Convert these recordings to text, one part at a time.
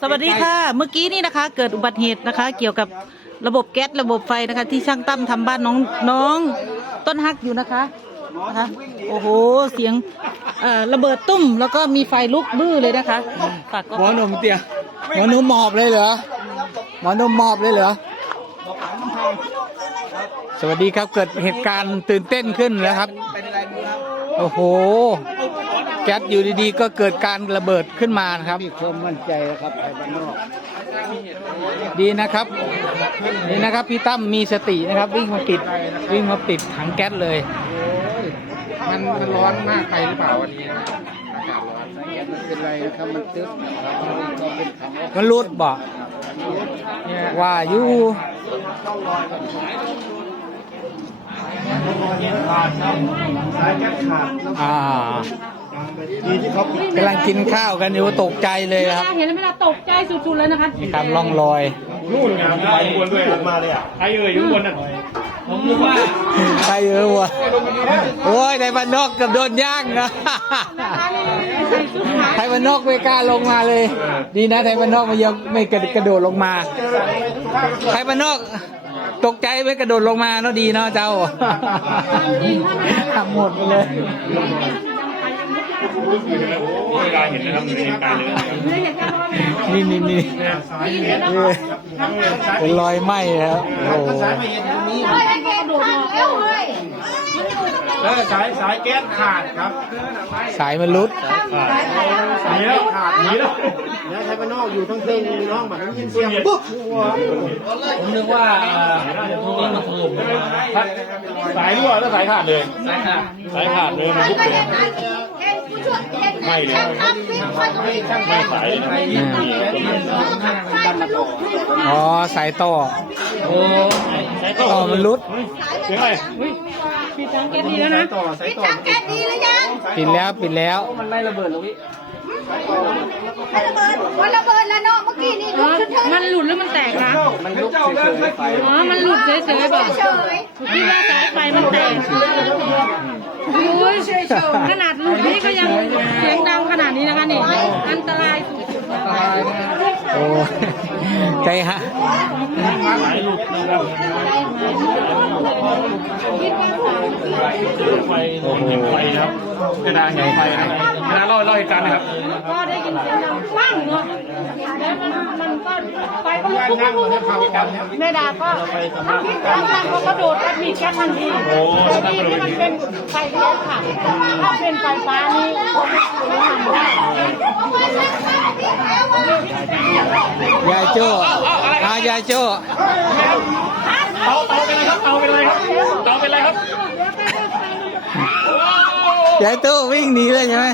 สวัสดีค่ะ เมื่อกี้นี่นะคะ เกิดอุบัติเหตุนะคะ เกี่ยวกับระบบแก๊สระบบไฟนะคะ ที่ช่างตั้มทำบ้านน้องน้องต้นฮักอยู่นะคะนะคะโอ้โหเสียงเอ่อระเบิดตุ้มแล้วก็มีไฟลุกบื้อเลยนะคะฝากก็หมอหนุ่มเตียหมอหนุ่มหมอบเลยเหรอหมอหนุ่มหมอบเลยเหรอสวัสดีครับเกิดเหตุการณ์ตื่นเต้นขึ้นแล้วครับ โอ้โห แก๊สอยู่ดีๆ ก็เกิดการระเบิดขึ้นมานะครับ มีความมั่นใจนะครับไทยบ้านนอกดีนะครับดีนะครับพี่ตั้มมีสตินะครับ วิ่งมาปิดวิ่งมาปิดถังแก๊สเลย มันมันร้อนมากไปหรือเปล่าวันนี้นะอากาศร้อนมันเป็นไรนะครับมันตึ๊บนะครับมันก็เป็นคำว่ามันรุดบ่ว่าอยู่อ่า ดีที่เขาปิดกำลังกินข้าวกันอยู่ตกใจเลยครับ เห็นแล้วไม่น่าตกใจสุดๆเลยนะคะมีการล่องลอยนู่นไงไปบนด้วยมาเลยอะไอ้เอ่ยอยู่บนน่ะผมรู้ว่าใครเออวะโอ้ยในบ้านนอกเกับโดนย่างนะไทยบ้านนอกไม่กล้าลงมาเลย ดีนะไทยบ้านนอกมันยังไม่กระกระโดดลงมาไทยบ้านนอกตกใจไม่กระโดดลงมาเนาะดีเนาะเจ้าทำหมดไปเลย เวลาเห็นนะครับในเหตุการเลยนี่นี่นี่เป็นรอยไหม้ครับโอ้โหเออสายสายแก๊สขาดครับ สายมันรุดหนีแล้วหนีแล้วแล้วไทยบ้านอกอยู่ทั้งเพลงน้องแบบยินเสียงปุ๊บผมนึกว่าพวกนี้มาถล่มสายรั่วแล้วสายขาดเลย สายขาดสายขาดเลยมันลุกเลย ไม่เลยไม่สายเลยอ๋อสายต่อโอ้สายต่ต่อมันรุดเสียงอะไรปิดถังแก๊สดีแล้วนะต่อสายต่อปิดแล้วปิดแล้วมันระเบิดวันระเบิดแล้วเนาะเมื่อกี้นี่อ๋ลุอกขึ้นเทิงมันหลุดหรือมันแตกนะมันลุกเฉยๆไฟอ๋อมันหลุดเฉยๆบอกเฉยคิดว่าสายไฟมันแตก โอ้ยขนาดหลุดนี่ก็ยังเสียงดังขนาดนี้นะคะนี่อันตรายสุดๆนะคะโอ้ยใจฮะสายหลุดนะครับไฟเห็นไฟนะครับกระดานเห็นไฟนะครับกระดานเล่าเล่าเหตุการณ์หนะครับก็ได้ยินเสียงดังปั้งเนาะ แล้วมันมันก็ไฟก็ลุกปุ๊บปุ๊บปุ๊บปุ๊บแม่ดาก็คิดว่าทางเขาก็โดดแล้วมีแก๊สทันทีโอ้พอดีที่มันเป็นไฟแก๊สค่ะ ถ้าเป็นไฟฟ้านี่ไม่ทำได้ยายโจ้อายายโจ้เตาเตาเป็นไรครับเตาเป็นไรครับเตาเป็นไรครับยายโจ้วิ่งหนีเลยใช่ไหม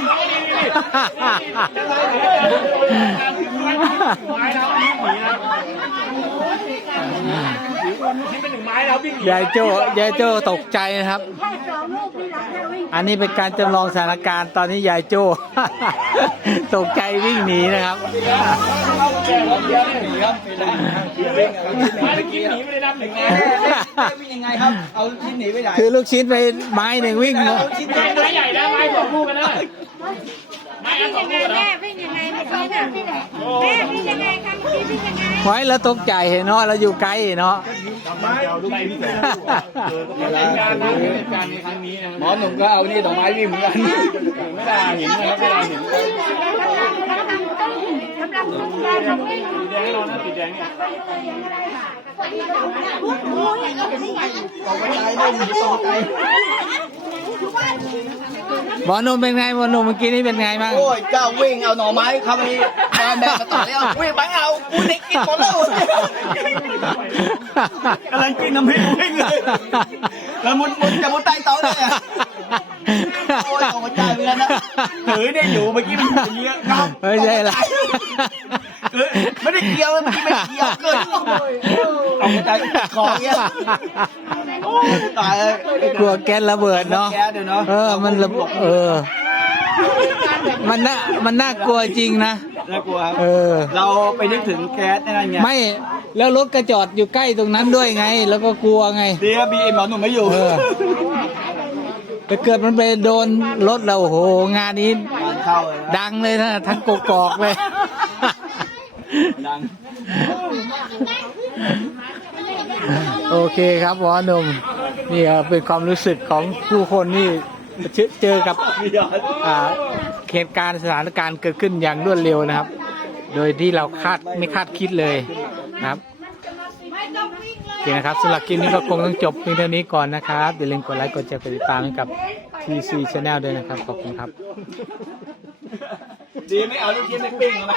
ไม้นะครับวิ่งหนีนะครับนี่เป็นหนึ่งไม้นะครับวิ่งหนียายโจ้ยายโจ้ตกใจนะครับอันนี้เป็นการจำลองสถานการณ์ตอนนี้ยายโจ้ ตกใจวิ่งหนีนะครับไม้ตะกี้หนีไม่ได้นับหนึ่งไงวิ่งยังไงครับ เอาชิ้นหนีไปไหนคือลูกชิ้นไปไม้หนึ่งวิ่งเนอะไม้ไม้ใหญ่นะไม้สองคู่กันนะไม้อันสองคู่นะ แม่วิ่ง ยังไงเมื่อกี้น่ะแม่วิ่งยังไงคะเมื่อกี้วิ่งยังไงไว้แล้วตกใจเนาะเราอยู่ไกลเนาะไม้ใส่ที่ใส่เหตุการณ์นะเหตุการณ์ในครั้งนี้นะหมอหนุ่มก็เอานี่ดอกไม้วิ่งเหมือนกัน ไม่ได้เห็นนะครับไม่ได้เห็นกำลังวิ่งได้ทำวิ่งสีแดงให้เรานะสีแดงเนี่ ยบอลนมเป็นไงบอลนมเมื่อกี้นี่เป็นไงบ้างโอ้ยเจ้าวิ่งเอาหน่อไม้เข้าไปแม่แม่มาต่อแล้ววิ่งไปเอากูได้กินหมดแล้วกำลังกินน้ำพริกวิ่งเลยแล้วมุดมุดจะมุดใต้โต๊ะเลยอะโอ้ยตกใจเหมือนกันนะถือได้อยู่เมื่อกี้มันอยู่อย่างเงี้ยครับไม่ใช่ละ เอ้ยไม่ได้เกี่ยวเมื่อกี้ไม่ได้เกี่ยวเกินเอาใจคอเงี้ยโอ้ยตายเลยกลัวแก๊สระเบิดเนาะแก๊สเดี๋ยวเนาะเออมันระเบิดเออ มันน่ามันน่ากลัวจริงนะน่ากลัวครับเออ เราไปนึกถึงแก๊สนั่นไงไม่แล้วรถกระจอดอยู่ใกล้ตรงนั้นด้วยไง แล้วก็กลัวไงดีครับบีเอ็มหมอหนุ่มไม่อยู่เออถ้าเกิดมันไปโดนรถเราโอ้โหงานนี้ดังเลยนะทั้งกกอกเลยางโอเคครับหมอหนุ่มนี่ครับเป็นความรู้สึกของผู้คนนี่เจอเจอกับพี่ยอดอ่าเหตุการณ์สถานการณ์เกิดขึ้นอย่างรวดเร็วนะครับ โดยที่เราคาดไม่คาดคิดเลยนะครับโอเคนะครับสำหรับคลิปนี้ก็คงต้องจบเพียงเท่านี้ก่อนนะครับอย่าลืมกดไลค์กดแชร์กดติดตามให้กับ TC Channel ด้วยนะครับขอบคุณครับ ดีไม่เอาลูกชิ้นในปิ้งมา